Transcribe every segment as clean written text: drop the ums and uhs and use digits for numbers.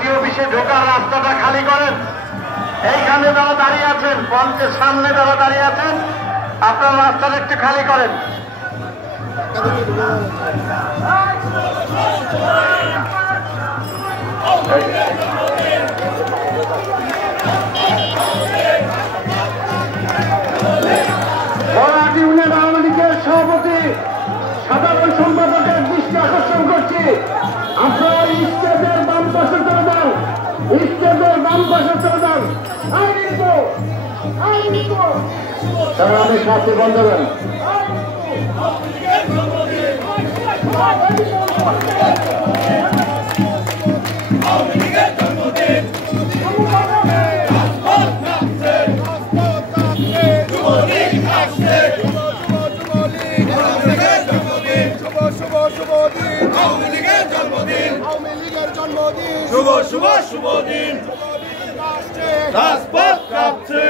Party অফিসে ঢোকার রাস্তাটা খালি করেন। এইখানে যারা দাঁড়িয়ে আছেন, মঞ্চের সামনে যারা দাঁড়িয়ে আছেন, আপনার রাস্তাটা একটু খালি করেন। বড়াটি ইউনিয়ন আওয়ামী লীগের সভাপতি সাধারণ সম্পাদকের দৃষ্টি আকর্ষণ করছি, আপনারা স্টেজের বাম পাশে চলে যান, স্টেজের বাম পাশে চলে যান। আমি সাথে বন্ধ করেন। শুভ শুভ শুভ দিন, রাজপথ কাঁপছে।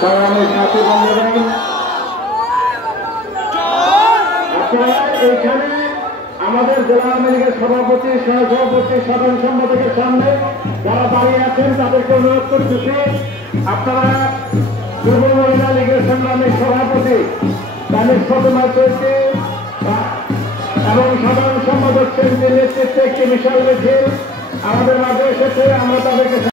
সংগ্রামের সাথে বন্ধুগণ, আপনারা এইখানে আমাদের জেলা আওয়ামী লীগের সভাপতি, সহসভাপতি, সাধারণ সম্পাদকের সামনে যারা দাঁড়িয়ে আছেন তাদেরকে অনুরোধ করতেছি, আপনারা যুব মহিলা লীগের সংগ্রামের সভাপতি দানিশ ফাতেমা চৌধুরী এবং সাধারণ সম্পাদক নেতৃত্বে একটি বিশাল মিছিল আমাদের মাঝে এসেছে। আমরা তাদেরকে